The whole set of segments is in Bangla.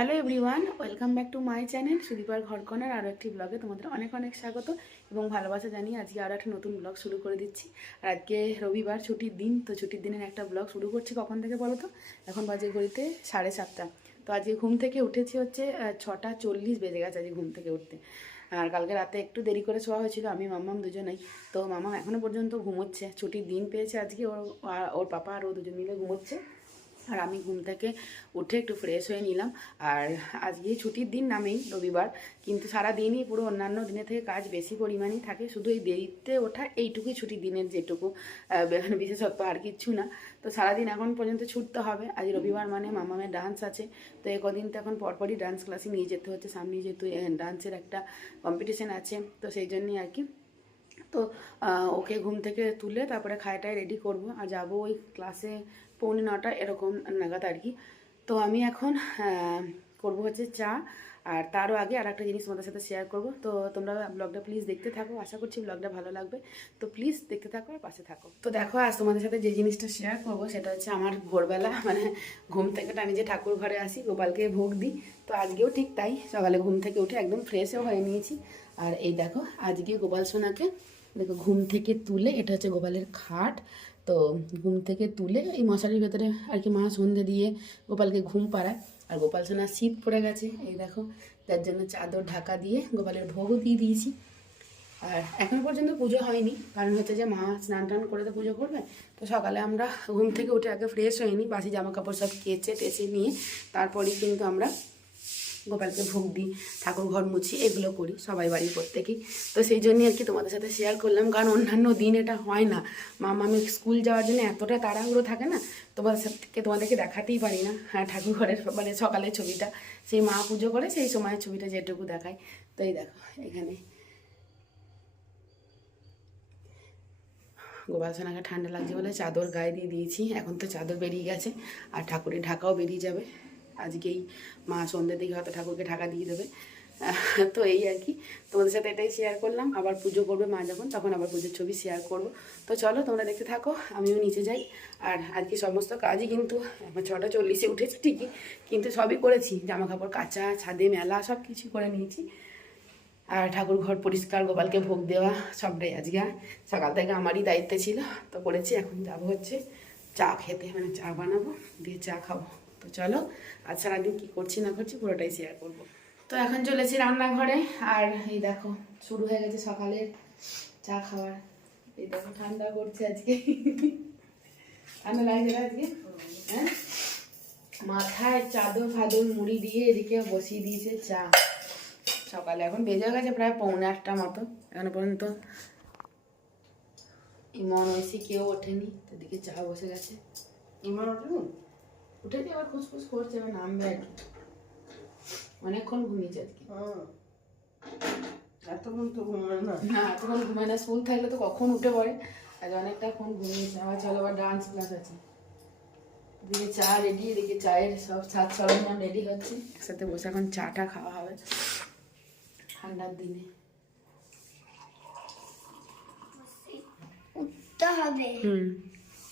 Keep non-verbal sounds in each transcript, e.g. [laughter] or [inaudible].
Hello everyone welcome back to my channel সুদীপার ঘরকনার আরও একটি ব্লগে তোমাদের অনেক অনেক স্বাগত এবং ভালোবাসা জানিয়ে আজকে আরও একটা নতুন ব্লগ শুরু করে দিচ্ছি। আর আজকে রবিবার, ছুটির দিন, তো ছুটির দিনের একটা ব্লগ শুরু করছি কখন থেকে বলো তো এখন বাজে ঘড়িতে সাড়ে সাতটা। তো আজকে ঘুম থেকে উঠেছি হচ্ছে ছটা চল্লিশ বেজে গেছে আজকে ঘুম থেকে উঠতে। আর কালকে রাতে একটু দেরি করে শোয়া হয়েছিল, আমি, মাম্মাম দুজনেই। তো মামাম এখনও পর্যন্ত ঘুমোচ্ছে, ছুটির দিন পেয়েছে আজকে, ওর ওর পাপা আর ও দুজন মিলে ঘুমোচ্ছে। আর আমি ঘুম থেকে উঠে একটু ফ্রেশ হয়ে নিলাম। আর আজকে ছুটির দিন নামেই রবিবার, কিন্তু সারা দিনই পুরো অন্যান্য দিনের থেকে কাজ বেশি পরিমাণেই থাকে। শুধু এই দেরিতে ওঠা, এইটুকুই ছুটির দিনের যেটুকু বিশেষত্ব আর কিচ্ছু না। তো সারাদিন এখন পর্যন্ত ছুটতে হবে। আজ রবিবার মানে মামামের ডান্স আছে। তো এই কদিন তো এখন পরপরই ডান্স ক্লাসে নিয়ে যেতে হচ্ছে। সামনে যেহেতু ডান্সের একটা কম্পিটিশন আছে। তো সেই জন্যই আর কি। তো ওকে ঘুম থেকে তুলে তারপরে খায়টায় রেডি করব। আর যাব ওই ক্লাসে পৌনে নটা এরকম নাগাদ আর কি। তো আমি এখন করব হচ্ছে চা। আর তারও আগে আর একটা জিনিস তোমাদের সাথে শেয়ার করব। তো তোমরা ব্লগটা প্লিজ দেখতে থাকো। আশা করছি ব্লগটা ভালো লাগবে। তো প্লিজ দেখতে থাকো আর পাশে থাকো। তো দেখো, আজ তোমাদের সাথে যে জিনিসটা শেয়ার করব সেটা হচ্ছে আমার ভোরবেলা মানে ঘুম থেকে আমি যে ঠাকুর ঘরে আসি, গোপালকে ভোগ দিই। তো আজকেও ঠিক তাই, সকালে ঘুম থেকে উঠে একদম ফ্রেশও হয়ে নিয়েছি। আর এই দেখো, আজকে গোপাল সোনাকে, দেখো, ঘুম থেকে তুলে, এটা হচ্ছে গোপালের খাট। তো ঘুম থেকে তুলে এই মশারির ভেতরে আর কি মা সন্ধে দিয়ে গোপালকে ঘুম পাড়ায়। আর গোপাল সোনা শীত পড়ে গেছে, এই দেখো যার জন্য চাদর, ঢাকা দিয়ে গোপালের ভোগও দিয়ে দিয়েছি। আর এখন পর্যন্ত পুজো হয়নি, কারণ হচ্ছে যে মা স্নান টান করে তো পুজো করবে, তো সকালে আমরা ঘুম থেকে উঠে আগে ফ্রেশ হয়নি, বাসি জামা কাপড় সব কেচে টেচে নিয়ে তারপরেই কিন্তু আমরা গোপালকে ভোগ দিই, ঠাকুর ঘর মুছি, এগুলো করি, সবাই বাড়ির প্রত্যেকেই। তো সেই জন্যই আর কি তোমাদের সাথে শেয়ার করলাম, কারণ অন্যান্য দিন এটা হয় না। মামা আমি স্কুল যাওয়ার জন্য এতটা তাড়াহুড়ো থাকে না, তোমাদের সাথে, তোমাদেরকে দেখাতেই পারি না। হ্যাঁ ঠাকুর ঘরের মানে সকালের ছবিটা, সেই মা পুজো করে, সেই সময়ের ছবিটা যেটুকু দেখায়। তো এই দেখো, এখানে। গোপাল সোনাকে ঠান্ডা লাগছে বলে চাদর গায়ে দিয়ে দিয়েছি, এখন তো চাদর বেরিয়ে গেছে, আর ঠাকুরের ঢাকাও বেরিয়ে যাবে। আজকেই মা সন্ধ্যের দিকে হয়তো ঠাকুরকে ঢাকা দিয়ে দেবে। তো এই আর কি। তোমাদের সাথে এটাই শেয়ার করলাম। আবার পুজো করবে মা যখন, তখন আবার পুজোর ছবি শেয়ার করব। তো চলো, তোমরা দেখতে থাকো, আমিও নিচে যাই। আর আজকে সমস্ত কাজই কিন্তু এখন ছটা চল্লিশে উঠেছি ঠিকই, কিন্তু সবই করেছি। জামা কাপড় কাচা, ছাদে মেলা সব কিছু করে নিয়েছি। আর ঠাকুর ঘর পরিষ্কার, গোপালকে ভোগ দেওয়া, সবটাই আজকে। সকাল থেকে আমারই দায়িত্বে ছিল, তো করেছি, এখন যাব হচ্ছে চা খেতে। মানে চা বানাবো, দিয়ে চা খাব। তো চলো আজ সারাদিন কী করছি না করছি পুরোটাই শেয়ার করব। তো এখন চলেছি রান্নাঘরে, আর এই দেখো, শুরু হয়ে গেছে সকালের চা খাওয়ার। এই দেখো, ঠান্ডা করছে আজকে। ঠান্ডা লাগছে আজকে? হ্যাঁ? মাথায় চাদর ফাদর মুড়ি দিয়ে এদিকে বসিয়ে দিয়েছে চা। সকালে এখন বেজে গেছে প্রায় পৌনে আটটা মতো, এখনও পর্যন্ত ইমন ঐশী কেউ ওঠেনি, এদিকে চা বসে গেছে। ইমন ওঠেনি? উঠেছে আবার খুসখুস করছে এবার নামবে আর কি। অনেকক্ষণ ঘুমিয়েছে আজকে এতক্ষণ তো ঘুমায় না। না এতক্ষণ ঘুমায় না। স্কুল থাকলে তো কখন উঠে পড়ে। আজ অনেকটা ক্ষণ ঘুমিয়েছে। আবার চলো আবার ডান্স ক্লাস আছে। এদিকে চা রেডি এদিকে চায়ের সব সাজ সরঞ্জাম রেডি হচ্ছে। একসাথে বসে এখন চাটা খাওয়া হবে। ঠান্ডার দিনে। উঠতে হবে। হুম।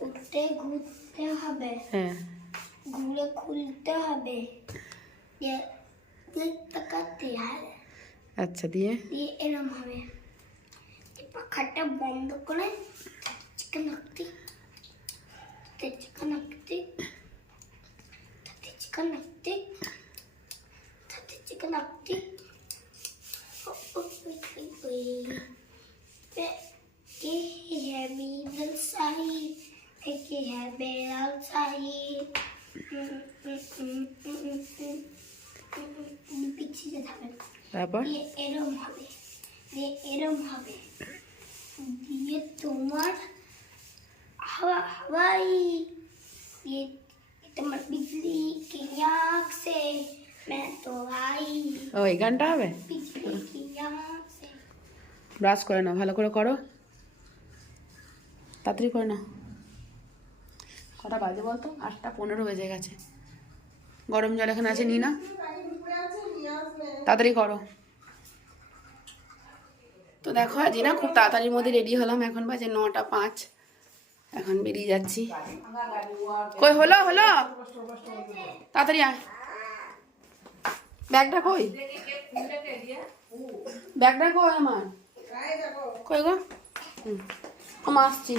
উঠতে ঘুরতে হবে। হ্যাঁ। ঘুরে খুলতে হবে দিয়ে দিয়ে তাকাতে হবে আচ্ছা দিয়ে দিয়ে এরম হবে দিয়ে পাখাটা বন্ধ করে চিকেন রাখতে চিকেন রাখতে চিকেন রাখতে চিকেন রাখতে के है मीनल साही के है बेलाल साही পিছিয়ে যাবে তারপর দিয়ে এরম হবে দিয়ে এরম হবে দিয়ে তোমার हवा हवाई ये तुम्हार बिजली की आँख से मैं तो आई ও এই গানটা হবে बिजली की आँख से ব্রাশ করে নাও ভালো করে করো তাড়াতাড়ি করে নাও কটা বাজে বলতো? আটটা পনেরো বেজে গেছে। গরম জল এখানে আছে নিই না তাড়াতাড়ি করো। তো দেখো আজই না খুব তাড়াতাড়ির মধ্যে রেডি হলাম। এখন বাজে নটা পাঁচ। এখন বেরিয়ে যাচ্ছি। কই, হলো হলো? তাড়াতাড়ি আয়। ব্যাগটা কই? ব্যাগটা কই আমার? কই গো? আমি আসছি।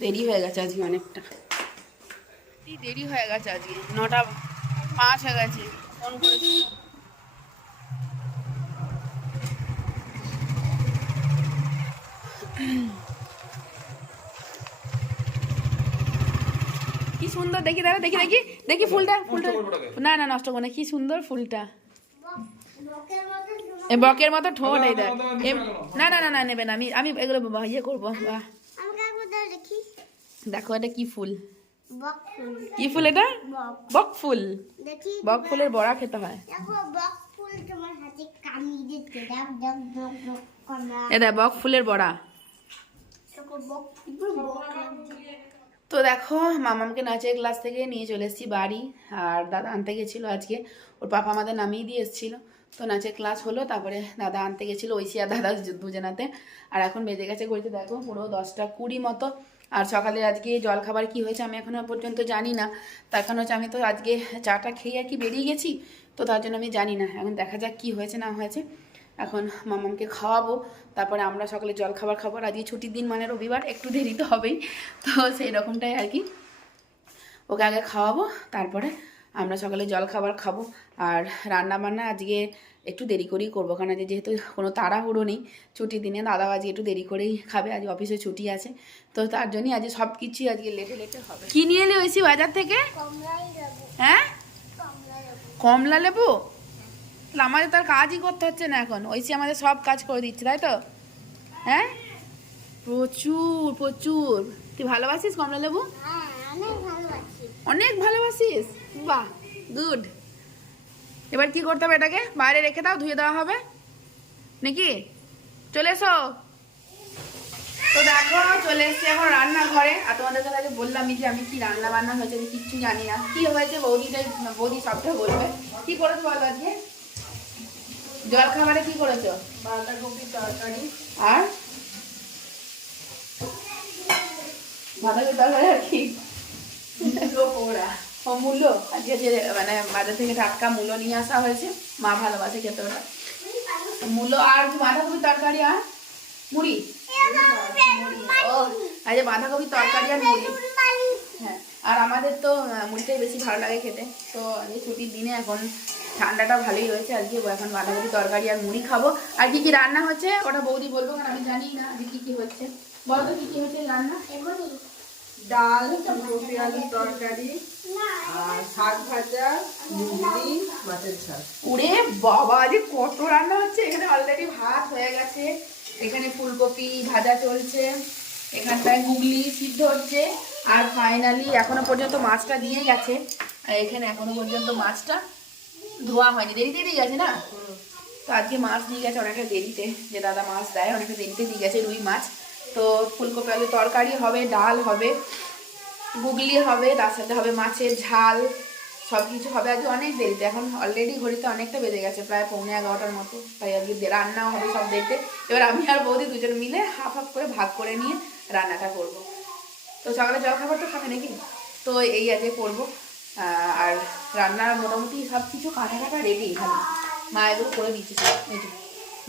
দেরি হয়ে গেছে আজকে অনেকটা। দেরি হয়ে গেছে আজকে। নটা পাঁচ হয়ে গেছে। ফোন করেছি। কি সুন্দর দেখি দাঁড়া দেখি দেখি দেখি ফুলটা ফুলটা। না না নষ্ট করো না কি সুন্দর ফুলটা। বকের মতো ঠোঁট এই দেখ না না না না নেবে না আমি আমি এগুলো ইয়ে করব বাহ। দেখি। এটা কি ফুল? কি ফুল এটা? বক। ফুল? দেখি। বক ফুলের বড়া খেতে হয়। দেখো বক ফুল তোমার হাতে কামিয়ে দিচ্ছে। দেখ দেখ দেখ দেখ কমলা এ দেখ বক ফুলের বড়া। তো দেখো, মামামকে নাচের ক্লাস থেকে নিয়ে চলে এসেছি বাড়ি। আর দাদা আনতে গেছিল আজকে। ওর পাপা আমাদের নামিয়ে দিয়ে এসেছিল। তো নাচের ক্লাস হলো, তারপরে দাদা আনতে গেছিল ঐশী আর দাদা দুজনাতে। আর এখন বেজে গেছে ঘড়িতে, দেখো, পুরো দশটা কুড়ি মতো। আর সকালে আজকে জল খাবার কি হয়েছে আমি এখনও পর্যন্ত জানি না। তার কারণ হচ্ছে আমি তো আজকে চাটা খেয়ে আর কি বেরিয়ে গেছি। তো তার জন্য আমি জানি না। এখন দেখা যাক কি হয়েছে, না হয়েছে। এখন মামামকে খাওয়াবো তারপরে আমরা সকালে জল খাবার খাবার আজকে ছুটির দিন মানে রবিবার একটু দেরি তো হবেই। তো সেই রকমটাই আর কি। ওকে আগে খাওয়াবো তারপরে আমরা সকালে জল খাবার খাব। আর রান্না বান্না আজকে একটু দেরি করেই করব কারণ আজকে যেহেতু কোনো তাড়াহুড়ো নেই ছুটির দিনে দাদাও আজকে একটু দেরি করেই খাবে আজ অফিসে ছুটি আছে। তো তার জন্যই আজকে সব কিছুই আজকে লেটে লেটে হবে। কি নিয়ে এলে ঐশী বাজার থেকে? হ্যাঁ? কমলা লেবু? আমাদের তার কাজই করতে হচ্ছে না এখন। ঐশী আমাদের সব কাজ করে দিচ্ছে, তাই তো? হ্যাঁ? প্রচুর প্রচুর। তুই ভালোবাসিস কমলা লেবু অনেক ভালোবাসিস? বাহ গুড এবার কি করতে হবে এটাকে? বাইরে রেখে দাও, ধুয়ে দেওয়া হবে। নাকি? চলে এসো। তো দেখো, চলে এসছি এখন রান্নাঘরে। আর তোমাদের আগে বললামই যে আমি কি রান্না বান্না হয়েছে, আমি কিচ্ছু জানি না। কি হয়েছে বৌদিটাই বৌদি সবটা বলবে। কি করেছ বলো আজকে? জল খাবারে কি করেছ? বাঁধাকপি তরকারি। আর? বাঁধাকপি তরকারি আর কি? ও মূলো? আজকে যে মানে বাজার থেকে টাটকা মূলো নিয়ে আসা হয়েছে মা ভালোবাসে খেতে ওটা মূলো আর তরকারি আর মুড়ি? মুড়ি ও আজ বাঁধাকপি তরকারি আর মুড়ি। হ্যাঁ আর আমাদের তো মুড়িটাই বেশি ভালো লাগে খেতে। তো ছুটির দিনে এখন ঠান্ডাটা ভালোই হয়েছে আজকে এখন বাঁধাকপি তরকারি আর মুড়ি খাব। আর কি কি রান্না হচ্ছে? ওটা বৌদি বলব, কারণ আমি জানি না যে কি কি হচ্ছে। বলো তো কি কি হচ্ছে রান্না? এখনই ডাল ফুলকপি তরকারি, আর শাক ভাজা ঝাল। ওরে বাবা, যে কত রান্না হচ্ছে! এখানে অলরেডি ভাত হয়ে গেছে। এখানে ফুলকপি ভাজা চলছে। এখানটায় গুগলি সিদ্ধ হচ্ছে। আর ফাইনালি এখনও পর্যন্ত মাছটা দিয়ে গেছে। আর এখানে এখনও পর্যন্ত মাছটা ধোয়া হয়নি দেরিতে দিয়ে গেছে না? তো আজকে মাছ দিয়ে গেছে অনেকটা দেরিতে যে দাদা মাছ দেয় অনেকটা দেরিতে দিয়ে গেছে রুই মাছ। তো ফুলকপি আলু তরকারি হবে ডাল হবে গুগলি হবে তার সাথে হবে মাছের ঝাল সব কিছু হবে। আজকে অনেক দেরিতে এখন অলরেডি ঘড়িতে অনেকটা বেজে গেছে প্রায় পৌনে এগারোটার মতো। তাই আজকে রান্নাও হবে সব দেখতে এবার আমি আর বৌদি দুজন মিলে হাফ হাফ করে ভাগ করে নিয়ে রান্নাটা করব। তো সকালে জলখাবার তো খাবে নাকি? তো এই আজকে করব। আর রান্নার মোটামুটি সব কিছু কাটা কাটা রেডি এখানে। মা এগুলো করে এই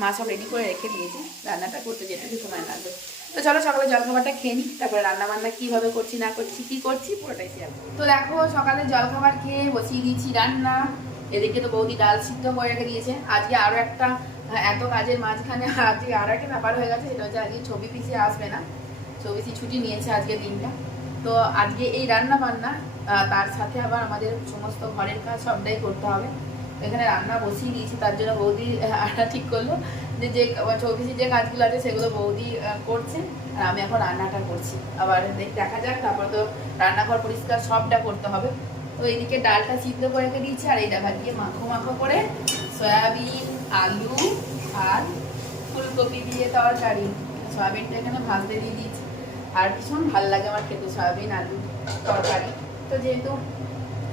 মা সব রেডি করে রেখে দিয়েছে, রান্নাটা করতে যেটুকু সময় লাগবে। তো চলো সকালে জলখাবারটা খেয়ে নিই তারপরে রান্না বান্না কীভাবে করছি, না করছি, কি করছি, পুরোটাই শেয়ার তো দেখো, সকালে জলখাবার খেয়ে বসিয়ে দিয়েছি রান্না। এদিকে তো বৌদি ডাল সিদ্ধ করে রেখে দিয়েছে। আজকে আরও একটা, এত কাজের মাঝখানে আজকে আরও একটা ব্যাপার হয়ে গেছে, সেটা হচ্ছে আজকে ছবি পিছিয়ে আসবে না। ছবি ছুটি নিয়েছে আজকে দিনটা। তো আজকে এই রান্না বান্না তার সাথে আবার আমাদের সমস্ত ঘরের কাজ সবটাই করতে হবে। এখানে রান্না বসিয়ে দিয়েছি, তার জন্য বৌদি আটা ঠিক করল। যে যে চৌবিশে যে কাজগুলো আছে, সেগুলো বৌদি করছে। আর আমি এখন রান্নাটা করছি। আবার দেখ- যাক, তারপর তো রান্নাঘর পরিষ্কার সবটা করতে হবে। তো এইদিকে ডালটা সিদ্ধ করে রেখে দিয়েছি, আর এই দেখা দিয়ে মাখো মাখো করে সয়াবিন, আলু আর ফুলকপি দিয়ে তরকারি। সয়াবিনটা এখানে ভাজতে দিয়ে দিয়েছি। আর ভীষণ ভালো লাগে আমার খেতে, সয়াবিন, আলু, তরকারি। তো যেহেতু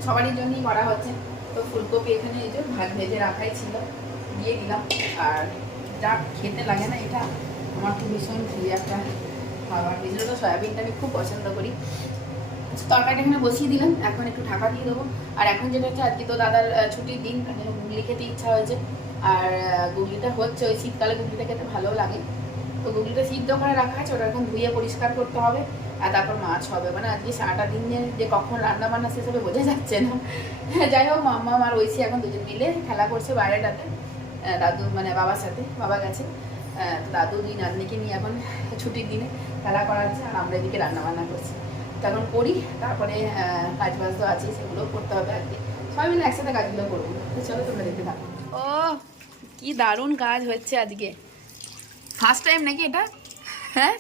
সবারই জন্যই করা হচ্ছে, তো ফুলকপি এখানে এই যে ভাত ভেজে রাখাই ছিল, দিয়ে দিলাম। আর যা খেতে লাগে না এটা, আমার তো ভীষণ প্রিয় একটা খাবার। এই তো সয়াবিনটা আমি খুব পছন্দ করি। তরকারিটা এখানে বসিয়ে দিলাম, এখন একটু ঢাকা দিয়ে দেবো। আর এখন যেটা হচ্ছে, আজকে তো দাদার ছুটির দিন গুগলি খেতে ইচ্ছা হয়েছে। আর গুগলিটা হচ্ছে, ওই শীতকালে গুগলিটা খেতে ভালো লাগে। তো গুগলিটা সিদ্ধ করে রাখা আছে ওটা এখন ধুয়ে পরিষ্কার করতে হবে। আর তারপর মাছ হবে। মানে আজকে সারাটা দিনের যে কখন রান্না বান্না শেষ বোঝা যাচ্ছে না। [laughs] যাই হোক মাম্মা আর ঐশী এখন দুজন মিলে খেলা করছে বাইরেটাতে। দাদু মানে বাবার সাথে, বাবা গেছে। তো দাদু দুই নাতনিকে নিয়ে এখন ছুটির দিনে খেলা করাচ্ছে আর আমরা এদিকে রান্না বান্না করছি। তো এখন করি, তারপরে কাজ বাজ তো আছে সেগুলো করতে হবে আজকে। সবাই মিলে একসাথে কাজগুলো করব। তো চলো তোমরা দেখতে থাকো। ও কি দারুণ কাজ হচ্ছে আজকে। ফার্স্ট টাইম নাকি এটা? হ্যাঁ?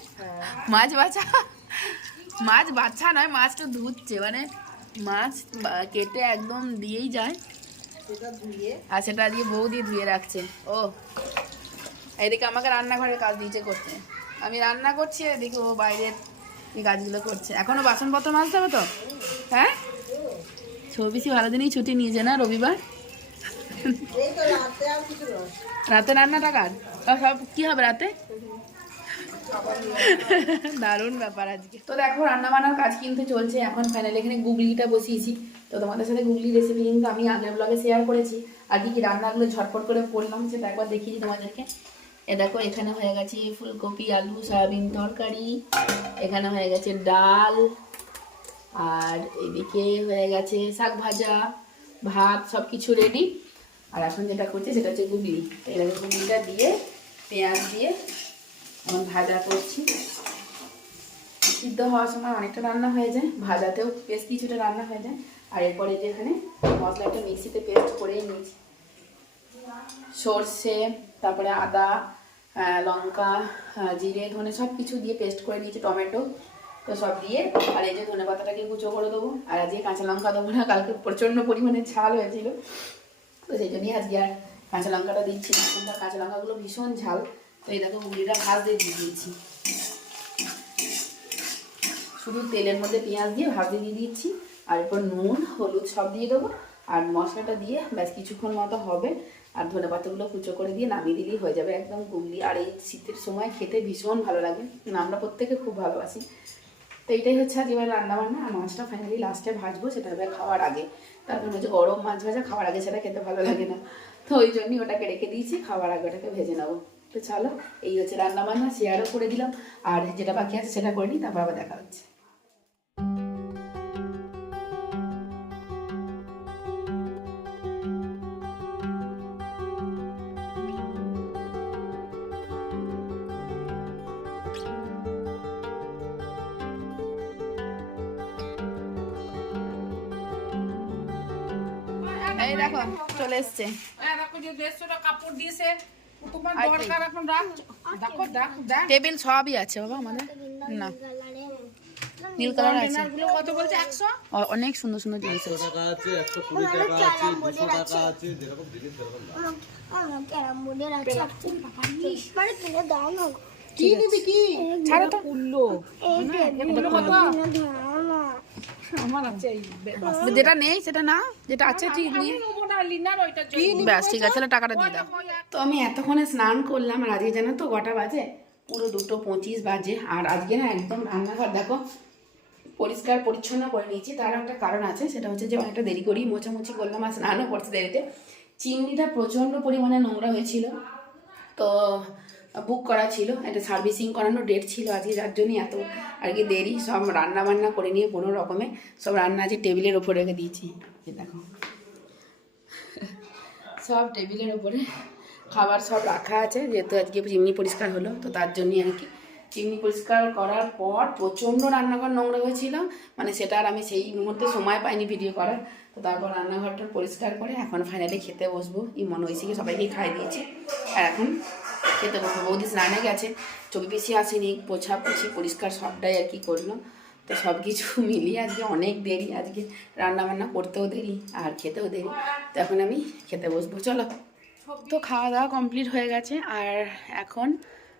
মাছ বাছা? মাছ বাছা নয় মাছটা ধুচ্ছে। মানে মাছ কেটে একদম দিয়েই যায়। আর সেটা দিয়ে বউ দিয়ে ধুয়ে রাখছে। ও এদিকে আমাকে রান্নাঘরের কাজ দিয়েছে করতে। আমি রান্না করছি এদিকে ও বাইরের এই কাজগুলো করছে। এখনও বাসনপত্র মাজতে হবে তো? হ্যাঁ? ছবিসি ভালো দিনই ছুটি নিয়েছে না রবিবার? রাতে রান্নাটা কার? আর সব কি হবে রাতে? দারুণ ব্যাপার তো দেখো রান্না বান্নার কাজ কিন্তু চলছে এখন এখানে গুগলিটা বসিয়েছি। তো তোমাদের সাথে গুগলি রেসিপি কিন্তু আমি ব্লগে শেয়ার করেছি। আর রান্নাগুলো ঝটপট করে করলাম, সেটা একবার দেখিয়ে তোমাদেরকে। এ দেখো, এখানে হয়ে গেছে ফুলকপি, আলু, সয়াবিন তরকারি। এখানে হয়ে গেছে ডাল। আর এদিকে হয়ে গেছে শাক ভাজা, ভাত সব কিছু রেডি আর এখন যেটা করছে, সেটা হচ্ছে গুগলি। গুগলিটা দিয়ে পেঁয়াজ দিয়ে এখন ভাজা করছি। সিদ্ধ হওয়ার সময় অনেকটা রান্না হয়ে যায়, ভাজাতেও বেশ কিছুটা রান্না হয়ে যায়। আর এরপরে যেখানে মশলাটা মিক্সিতে পেস্ট করেই নিয়েছি। সর্ষে, তারপরে আদা লঙ্কা জিরে, ধনে সব কিছু দিয়ে পেস্ট করে নিয়েছি, টমেটো। তো সব দিয়ে আর এই যে ধনে পাতাটাকে কুচো করে দেবো। আর আজকে কাঁচা লঙ্কা দেবো না, কালকে প্রচণ্ড পরিমাণে ঝাল হয়েছিল। তো সেই জন্যই আজকে আর কাঁচা লঙ্কাটা দিচ্ছি এখনকার কাঁচা লঙ্কাগুলো ভীষণ ঝাল। তো এই দেখো মুড়িটা ভাজতে দিয়ে দিয়েছি। শুধু তেলের মধ্যে পেঁয়াজ দিয়ে ভাজতে দিয়ে দিচ্ছি, আর এরপর নুন, হলুদ সব দিয়ে দেবো। আর মশলাটা দিয়ে ব্যাস কিছুক্ষণ মতো হবে, আর ধনে পাতাগুলো কুচো করে দিয়ে নামিয়ে দিলেই হয়ে যাবে একদম গুগলি আর এই শীতের সময় খেতে ভীষণ ভালো লাগে আমরা প্রত্যেকে খুব ভালোবাসি। তো এইটাই হচ্ছে আজ এবার রান্না বান্না আর মাছটা ফাইনালি লাস্টে ভাজবো, সেটা হবে খাওয়ার আগে। তারপর হচ্ছে গরম মাছ ভাজা খাওয়ার আগে, সেটা খেতে ভালো লাগে না। তো ওই জন্যই ওটাকে রেখে দিয়েছি, খাওয়ার আগে ওটাকে ভেজে নেব। তো চলো, এই হচ্ছে রান্না বান্না শেয়ারও করে দিলাম। আর যেটা বাকি আছে সেটা করে নিই, তারপর আবার দেখা হচ্ছে। দেখো, চলে এসছে। দেড়শোটা কাপড় দিয়েছে। তোমার দরকার এখন রাখ। দেখো দেখ দেখ। টেবিল সবই আছে বাবা আমাদের না। নীল কালার আছে। কত বলছে? একশো? অনেক সুন্দর সুন্দর জিনিস আছে। টাকা আছে একশো কুড়ি টাকা আছে দুশো টাকা আছে। যেরকম জিনিস সেরকম দাম ক্যারাম বোর্ডের আছে। মানে কিনে দাও না। কি নিবি কি? ছাড়ো তো। উল্লো এই কত? যেটা নেই সেটা না যেটা আছে ঠিক নিয়ে। ব্যাস ঠিক আছে টাকাটা দিয়ে দাও। তো আমি এতক্ষণে স্নান করলাম আর আজকে জানো তো কটা বাজে? পুরো দুটো পঁচিশ বাজে আর আজকে না একদম রান্নাঘর দেখো পরিষ্কার পরিচ্ছন্ন করে নিয়েছি। তার একটা কারণ আছে সেটা হচ্ছে যে অনেকটা দেরি করেই মোছামুছি করলাম আর স্নানও করতে দেরিতে। চিমনিটা প্রচণ্ড পরিমাণে নোংরা হয়েছিল। তো বুক করা ছিল, একটা সার্ভিসিং করানো ডেট ছিল আজকে, যার জন্যই এত আর কি দেরি। সব রান্না বান্না করে নিয়ে কোনো রকমে সব রান্না আজকে টেবিলের ওপর রেখে দিয়েছি। দেখো। সব টেবিলের ওপরে খাবার সব রাখা আছে, যেহেতু আজকে চিমনি পরিষ্কার হলো, তো তার জন্যই আর কি। চিমনি পরিষ্কার করার পর প্রচণ্ড রান্নাঘর নোংরা হয়েছিল মানে সেটা আর আমি সেই মুহূর্তে সময় পাইনি ভিডিও করার। তো তারপর রান্নাঘরটা পরিষ্কার করে এখন ফাইনালি খেতে বসবো। এই মনে হয়েছে কি সবাইকে খাই দিয়েছি। আর এখন খেতে বসবো বৌদি স্নানে গেছে চবি পিসি আসেনি, পোছা পুছি পরিষ্কার সবটাই আর কি করল। তো সব কিছু [laughs] মিলিয়ে আজকে অনেক দেরি, আজকে রান্না বান্না করতেও দেরি আর খেতেও দেরি। তো এখন আমি খেতে বসবো, চলো। তো খাওয়া দাওয়া কমপ্লিট হয়ে গেছে, আর এখন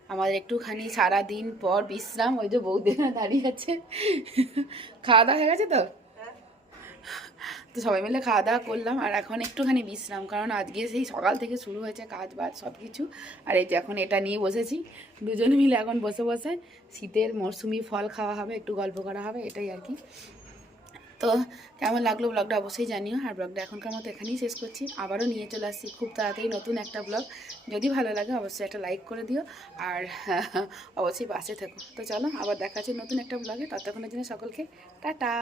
আমাদের একটুখানি সারা দিন পর বিশ্রাম, ওই যে বৌদিরা দাঁড়িয়ে আছে। খাওয়া দাওয়া হয়ে গেছে তো? তো সবাই মিলে খাওয়া দাওয়া করলাম। আর এখন একটুখানি বিশ্রাম, কারণ আজকে সেই সকাল থেকে শুরু হয়েছে কাজ বাজ সব কিছু আর এই যে এখন এটা নিয়ে বসেছি। দুজন মিলে এখন বসে বসে শীতের মরশুমি ফল খাওয়া হবে, একটু গল্প করা হবে, এটাই আর কি। তো কেমন লাগল ব্লগটা অবশ্যই জানিও। আর ব্লগটা এখনকার মতো এখানেই শেষ করছি। আবারও নিয়ে চলে আসছি খুব তাড়াতাড়ি নতুন একটা ব্লগ। যদি ভালো লাগে অবশ্যই একটা লাইক করে দিও। আর অবশ্যই পাশে থেকো। তো চলো, আবার দেখা হচ্ছে নতুন একটা ব্লগে। ততক্ষণের জন্য সকলকে টাটা!